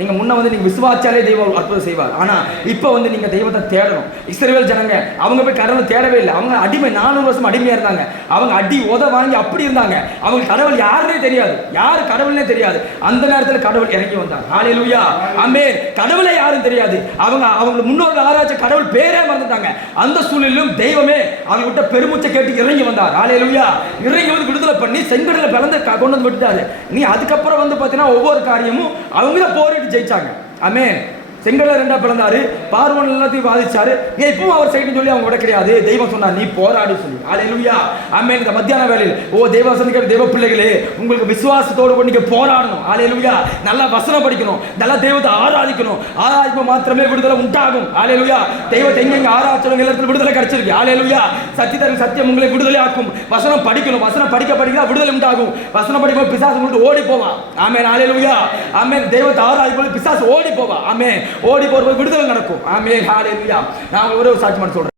நீங்க முன்ன வந்து நீங்க விசுவாச்சாலே தெய்வம் அற்புதம் செய்வார். ஆனா இப்ப வந்து நீங்க தெய்வத்தை தேடணும். இஸ்ரவேல் ஜனங்க அவங்க போய் கடவுளை தேடவே இல்லை. அவங்க அடிமை 400 வருஷம் அடிமையா இருந்தாங்க. அவங்க அடி உத வாங்கி அப்படி இருந்தாங்க. அவங்க கடவுள் யாருன்னே தெரியாது, யாரு கடவுள்னே தெரியாது. அந்த நேரத்தில் கடவுள் இறங்கி வந்தார். ஹல்லேலூயா, ஆமென். கடவுளே யாரும் தெரியாது. அவங்க முன்னோர்கள் ஆராய்ச்சி கடவுள் பேரே மறந்துட்டாங்க. அந்த சூழ்நிலையிலும் தெய்வமே அவங்க விட்ட பெருமூச்சை கேட்டு இறங்கி வந்தார். ஹல்லேலூயா, இறங்கி வந்து விடுதலை பண்ணி செங்கடலை பிளந்து கொண்டு வந்து விட்டுட்டாரு. நீ அதுக்கப்புறம் வந்து பார்த்தீங்கன்னா ஒவ்வொரு காரியமும் அவங்க தான் போரிட்டு ஜெயிச்சாங்க. ஆமென். செங்கடலை 2 பிளந்தாரு, பார்வோன் எல்லாத்தையும் பாதிச்சாரு. இப்பவும் அவர் சைடுன்னு சொல்லி அவங்க விட கிடையாது. தெய்வம் சொன்னார் நீ போராடி சொல்லி. ஹல்லேலூயா, ஆமென். இந்த மத்தியான வேளையில் தேவசனிக்கிற தேவ பிள்ளைகளே, உங்களுக்கு விசுவாசத்தோடு நீங்க போராடணும். ஹல்லேலூயா, நல்லா வசனம் படிக்கணும், நல்லா தெய்வத்தை ஆராதிக்கணும். ஆராதிப்பு மாத்திரமே விடுதலை உண்டாகும். ஹல்லேலூயா, தெய்வத்தை எங்கெங்க ஆராய்ச்சவங்க எல்லாத்துல விடுதலை கிடைச்சிருக்கு. ஹல்லேலூயா, சத்தியத்தின் சத்தியம் உங்களை விடுதலை ஆக்கும். வசனம் படிக்கணும், வசனம் படிக்க விடுதலை உண்டாகும். வசனம் படிக்கும் பிசாசு உங்களுக்கு ஓடி போவான். ஆமென். ஹல்லேலூயா, ஆமென். தெய்வத்தை ஆராதிக்கும் பிசாசு ஓடி போவா. ஆமென். ஓடி போற விடுதலை நடக்கும். ஆமென். ஹல்லேலூயா. நான் ஒரு சாட்சி சொல்றேன்.